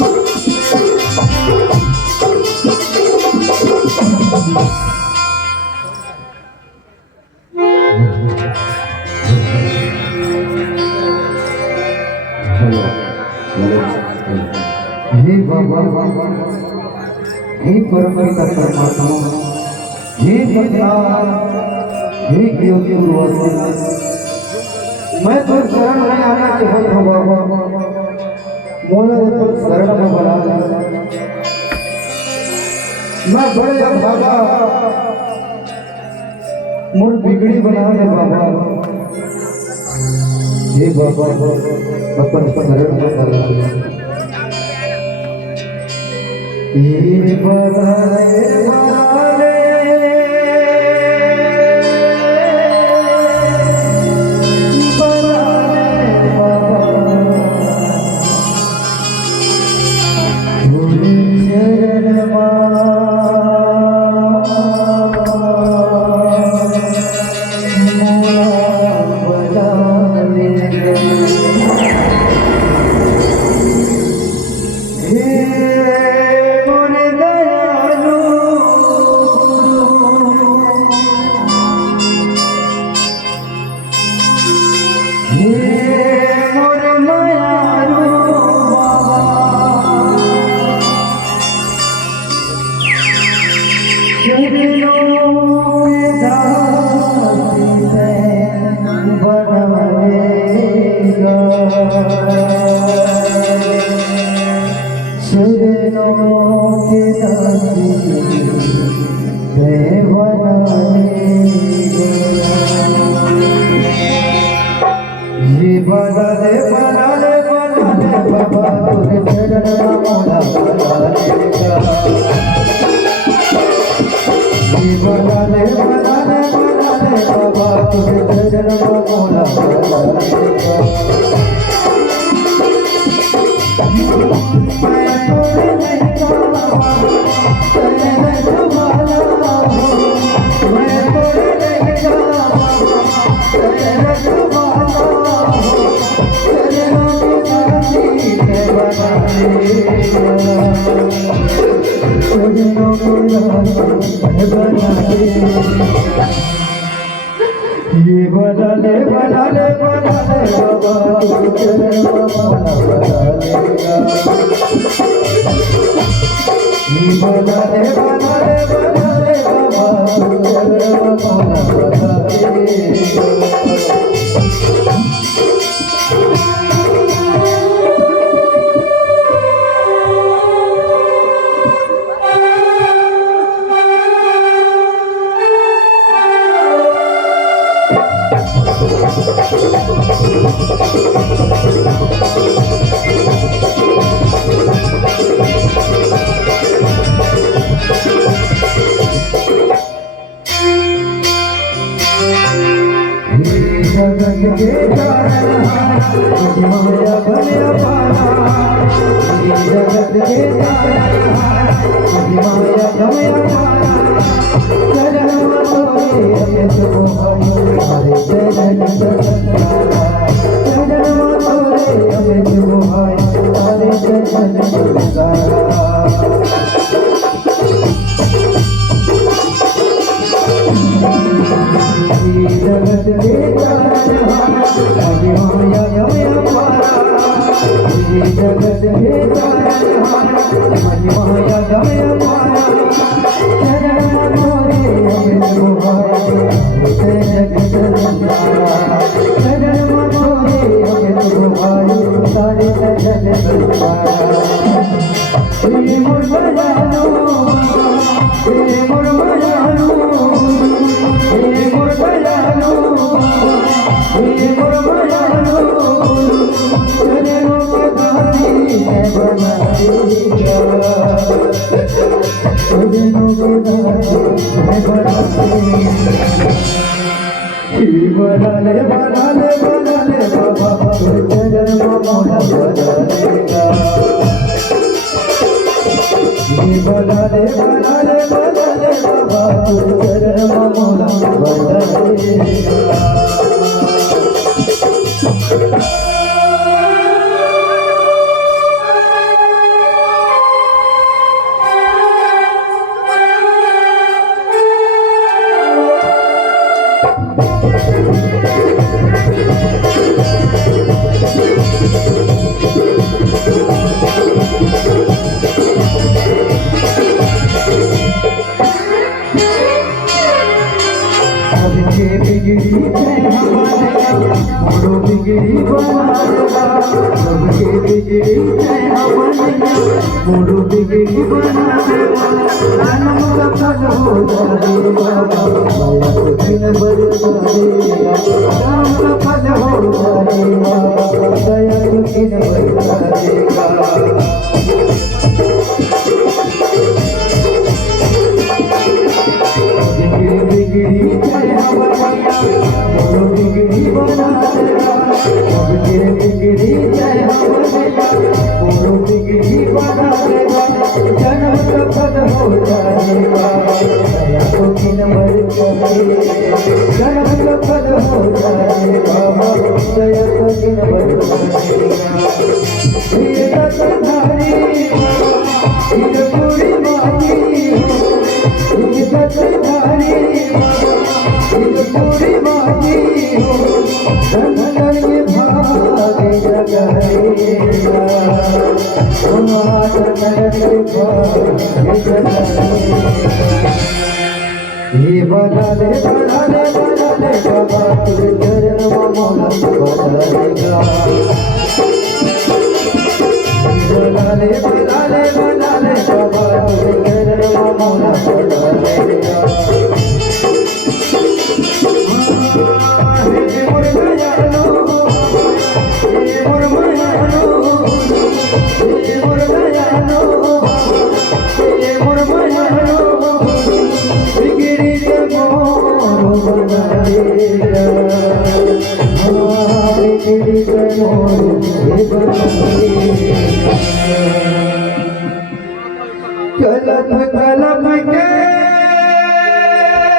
हे बाबा, हे परमपिता परमात्मा, हे सतनाम, हे ज्योति गुरुवासी, मैं तो शरण में आना चाहता हूँ बाबा, मोला तो शरण में बना मैं बड़े भागा मोर बिगड़ी बना दे बाबा। हे बाबा अपन शरण में बना ये बधाए वाले ये बना ले बाबा तेरे मामा बना लेगा। ये बना ले बाबा तेरे मामा बना लेगा। जगत के माया बलिया पाना, जगत के माया बलिया पाना, चरण मातोरे तुम हरे चरण चरण मातोरे तुम हरे चरण जगत के जगत के माया गमय पारा चरण मोरे जगत चरण मोरे सारे जगत बना ले बाबा चरण मोला बना ले बाबा चरण मोला बना ले बिगड़ी है हमारिया मोरू बिगड़ी बना जन्म का फल हो जाएगा माया को दिन बरसा देगा जन्म का फल हो जाएगा दया को दिन बरसा देगा बिगड़ी है हमारिया मोरू बिगड़ी बना बिगड़ी है हमारिया मोरू बिगड़ी बना जन्म का फल हो जाएगा दया को दिन बरसा देगा जन्म का फल हो जाएगा दया को दिन बरसा देगा ये सतधारी ये पूरी मानी ये सतधारी ये पूरी मानी धन ये भागे जगहेगा हाथ के भागे जगहेगा ये बना ले बाबा तुझे चरण मौला बदलेगा बना ले बाबा तुझे चरण मौला बदलेगा कलम कलम के